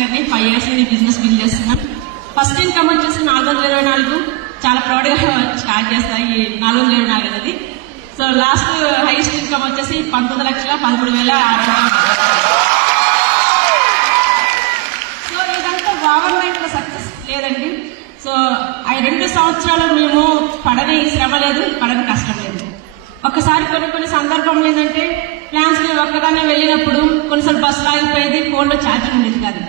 శంకర్ని. 5 years నుండి business build చేస్తున్నాను. First income వచ్చేసి 424. చాలా ప్రౌడ్ గా స్టార్ట్ చేస్తాయి ఈ 424 అనేది. సో లాస్ట్ హైయెస్ట్ ఇన్కమ్ వచ్చేసి 19,13,600. సో ఇదంతా ఓవర్నైట్ లో సక్సెస్ లేదండి. సో ఆ 2 సంవత్సరాలు మేము పడని శ్రమ లేదు, పడని కష్టం లేదు. ఒకసారి కొన్ని సందర్భంలో ఏంటంటే ప్లాన్స్ ఒక్కదాన్ని వెళ్ళినప్పుడు కొన్నిసార్లు బస్సు ఆగిపోయేది, ఫోన్లో ఛార్జింగ్ ఉండేది కాదు.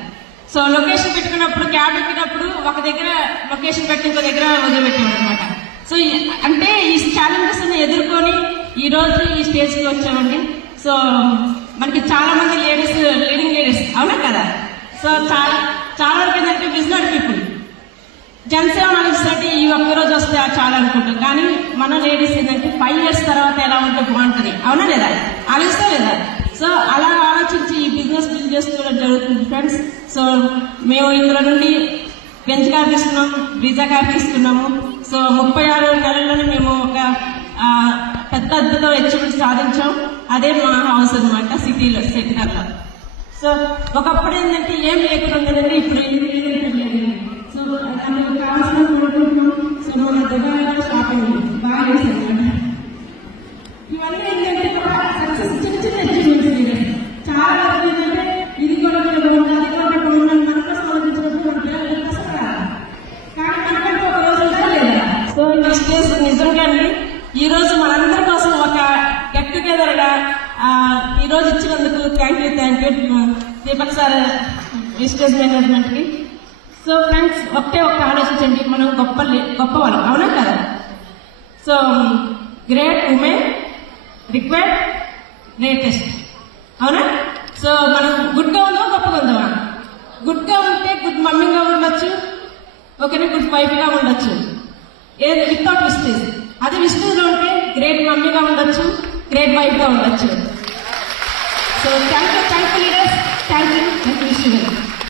సో లొకేషన్ పెట్టుకున్నప్పుడు క్యాబ్ ఎక్కినప్పుడు ఒక దగ్గర లొకేషన్ పెట్టి ఇంకో దగ్గర వదిలిపెట్టేవాడు అనమాట. సో అంటే ఈ ఛాలెంజెస్ ఎదుర్కొని ఈ రోజు ఈ స్టేజ్ కి వచ్చామండి. సో మనకి చాలా మంది లేడీస్, లీడింగ్ లేడీస్ అవునా కదా. సో చాలా వరకు ఏంటంటే విజనరీ పీపుల్ జనసేవ ఆలోచిస్తే ఈ ఒక్కరోజు వస్తే చాలా అనుకుంటాం. కానీ మన లేడీస్ ఏంటంటే 5 years తర్వాత ఎలా ఉంటే బాగుంటుంది, అవునా లేదా, ఆలోచిస్తా లేదా. సో అలా ఆలోచించి ఈ బిజినెస్ బిల్డ్ చేసుకోవడం జరుగుతుంది ఫ్రెండ్స్. సో మేము ఇందులో నుండి బెంచ్ కార్ తీసుకున్నాం, బ్రీజా కార్ తీసుకున్నాము. సో 36 నెలల్లోనే మేము ఒక పెద్ద అద్భుతం అచీవ్మెంట్ సాధించాం. అదే మా హౌస్ అనమాట, సిటీలో సెక్టార్లో. సో ఒకప్పుడు ఏంటంటే ఏం లేకుండా ఇప్పుడు సో మనకు కావాల్సిన కోరుకుంటున్నాం. సో మన దగ్గర షాపింగ్ బాగా చేశాను. ఇవన్నీ ఏంటంటే సక్సెస్ చిన్న చిన్న అచీవ్మెంట్స్. చాలా వరకు ఏంటంటే ఇది కూడా మనకు సాధించినప్పుడు కానీ మనకంటే ఒక రోజు ఉందా లేదా. సో నెక్స్ట్ డేస్ నిజంగా అండి ఈ రోజు మనందరి కోసం ఒక గెట్ టుగెదర్ గా ఈ రోజు ఇచ్చినందుకు thank you Deepak sir, విస్టేజ్ management కి. సో ఫ్రెండ్స్ ఒక్క ఆలోచించండి, మనం గొప్పవాళ్ళం అవునా కదా. So great women required greatest, అవునా. సో మనం గుడ్ గా ఉందామా గొప్పగా ఉందామా. గుడ్ గా ఉంటే గుడ్ మమ్మీగా ఉండొచ్చు, ఓకేనా, గుడ్ వైఫ్ గా ఉండొచ్చు, ఏది వితౌట్ విస్టేజ్. అదే విస్టేజ్ లో ఉంటే గ్రేట్ మమ్మీగా ఉండొచ్చు, గ్రేట్ వైఫ్ గా ఉండొచ్చు. So thank you leaders, thank you.